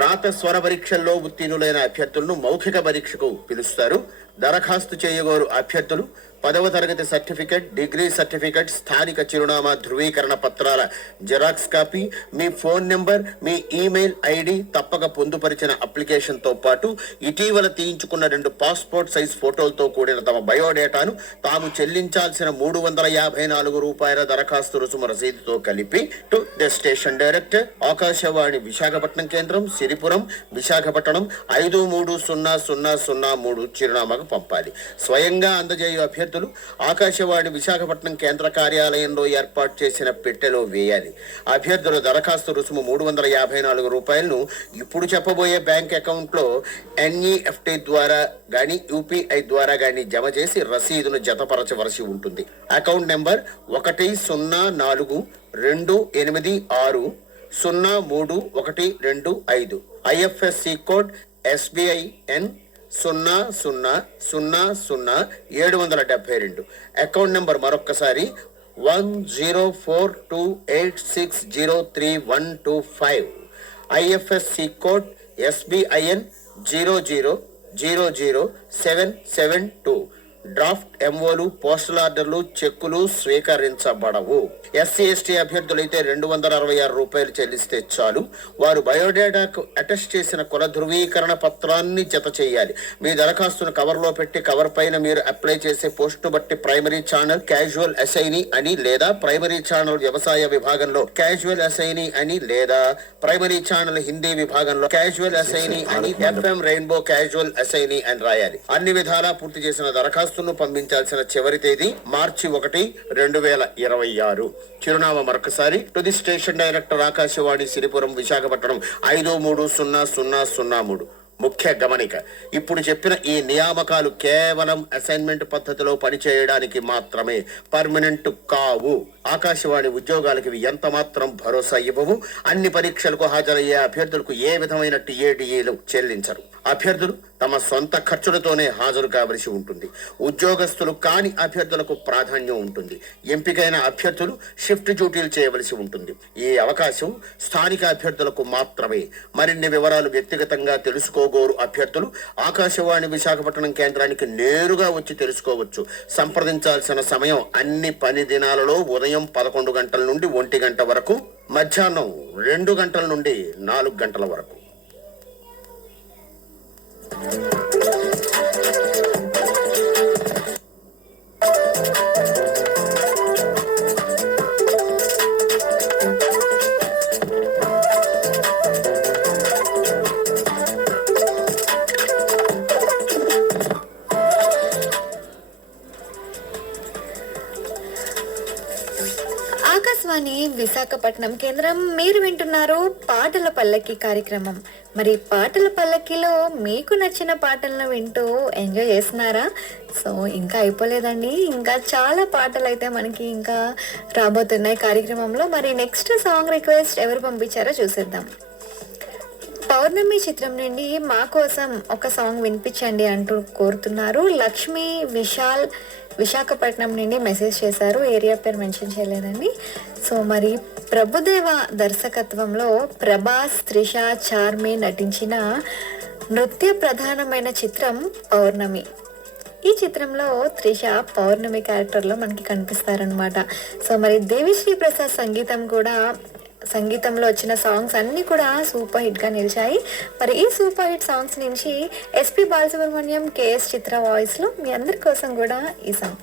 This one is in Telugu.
రాత స్వర పరీక్షల్లో ఉత్తీర్ణులైన అభ్యర్థులను మౌఖిక పరీక్షకు పిలుస్తారు. దరఖాస్తు చేయగోరు అభ్యర్థులు 10వ తరగతి సర్టిఫికెట్, డిగ్రీ సర్టిఫికెట్, స్థానిక చిరునామా ధృవీకరణ పత్రాల జిరాక్స్ కాపీ, మీ ఫోన్ నెంబర్, మీ ఈమెయిల్ ఐడి తప్పక పొందుపరిచిన అప్లికేషన్తో పాటు ఇటీవల తీయించుకున్న 2 పాస్పోర్ట్ సైజ్ ఫోటోలతో కూడిన తమ బయోడేటాను తాము చెల్లించాల్సిన ₹354 దరఖాస్తు రుసుము రసీదుతో కలిపి to the station director, Akashvani Visakhapatnam కేంద్రం, సిరిపురం, విశాఖపట్నం 530003 చిరునామాకు పంపాలి. స్వయంగా అందజేయు అభ్యర్థులు ఆకాశవాణి విశాఖపట్నం కేంద్ర కార్యాలయంలో ఏర్పాటు చేసిన పెట్టెలో వేయాలి. అభ్యర్థుల దరఖాస్తు రుసుము ₹354 ఇప్పుడు చెప్పబోయే బ్యాంక్ అకౌంట్లో ఎన్ఈఎఫ్టీ ద్వారా గాని యూపీఐ ద్వారా గాని జమ చేసి రసీదును జతపరచవలసి ఉంటుంది. Account number 10806032125. IFSC code SBIN 00000772. Account number మరొక్కసారి 10428603125. IFSC code SBIN 00000772. డ్రాఫ్ట్ ఎంఓలు, పోస్టల్ ఆర్డర్లు, చెక్కులు స్వీకరించబడవు. SC/ST అభ్యర్థులైతే ₹266 చెల్లిస్తే చాలు. వారు బయోడేటాకు అటెస్ట్ చేసిన కుల ధృవీకరణ పత్రాన్ని జత చేయాలి. మీ దరఖాస్తును కవర్లో పెట్టి కవర్ పైన మీరు అప్లై చేసే పోస్టును బట్టి ప్రైమరీ ఛానల్ క్యాజువల్ అసైనీ అని లేదా ప్రైమరీ ఛానల్ వ్యవసాయ విభాగంలో క్యాజువల్ అసైనీ అని లేదా ప్రైమరీ ఛానల్ హిందీ విభాగంలో క్యాజువల్ అసైనీ అని FM రెయిన్బో క్యాజువల్ అసైనీ అని రాయాలి. అన్ని విధాలా పూర్తి చేసిన దరఖాస్తును పంపించాల్సిన చివరి తేదీ మార్చి 1, 2026. చిరునామా మరొకసారి to the station director, Akashvani, Siripuram, Visakhapatnam 530003. ముఖ్య గమనిక: ఇప్పుడు చెప్పిన ఈ నియామకాలు కేవలం అసైన్మెంట్ పద్ధతిలో పనిచేయడానికి మాత్రమే, పర్మనెంట్ కావు. ఆకాశవాణి ఉద్యోగాలకు ఎంత మాత్రం భరోసా ఇవ్వవు. అన్ని పరీక్షలకు హాజరయ్యే అభ్యర్థులకు ఏ విధమైన TADAలు చెల్లించరు. అభ్యర్థులు తమ సొంత ఖర్చులతోనే హాజరు కావలసి ఉంటుంది. ఉద్యోగస్తులు కాని అభ్యర్థులకు ప్రాధాన్యం ఉంటుంది. ఎంపికైన అభ్యర్థులు షిఫ్ట్ డ్యూటీలు చేయవలసి ఉంటుంది. ఈ అవకాశం స్థానిక అభ్యర్థులకు మాత్రమే. మరిన్ని వివరాలు వ్యక్తిగతంగా తెలుసుకోగోరు అభ్యర్థులు ఆకాశవాణి విశాఖపట్నం కేంద్రానికి నేరుగా వచ్చి తెలుసుకోవచ్చు. సంప్రదించాల్సిన సమయం అన్ని పని దినాలలో ఉదయం 11 గంటల నుండి 1 గంట వరకు, మధ్యాహ్నం 2 గంటల నుండి 4 గంటల వరకు. ఆకాశవాణి విశాఖపట్నం కేంద్రం. మీరు వింటున్నారు పాటల పల్లకి కార్యక్రమం. మరి పాటల పల్లకిలో మీకు నచ్చిన పాటలను వింటూ ఎంజాయ్ చేస్తున్నారా? సో ఇంకా అయిపోలేదండి, ఇంకా చాలా పాటలు అయితే మనకి ఇంకా రాబోతున్నాయి కార్యక్రమంలో. మరి నెక్స్ట్ సాంగ్ రిక్వెస్ట్ ఎవరు పంపించారో చూసేద్దాం. పౌర్ణమి చిత్రం నుండి మా కోసం ఒక సాంగ్ వినిపించండి అంటూ కోరుతున్నారు. లక్ష్మి విశాల్ విశాఖపట్నం నుండి మెసేజ్ చేశారు. ఏరియా పేరు మెన్షన్ చేయలేదండి. సో మరి ప్రభుదేవ దర్శకత్వంలో ప్రభాస్, త్రిష, చార్మి నటించిన నృత్య ప్రధానమైన చిత్రం పౌర్ణమి. ఈ చిత్రంలో త్రిష పౌర్ణమి క్యారెక్టర్లో మనకి కనిపిస్తారనమాట. సో మరి దేవిశ్రీ ప్రసాద్ సంగీతంలో వచ్చిన సాంగ్స్ అన్నీ కూడా సూపర్ హిట్గా నిలిచాయి. మరి ఈ సూపర్ హిట్ సాంగ్స్ నుంచి SP బాలసుబ్రహ్మణ్యం, KS చిత్ర వాయిస్లో మీ అందరి కోసం కూడా ఈ సాంగ్.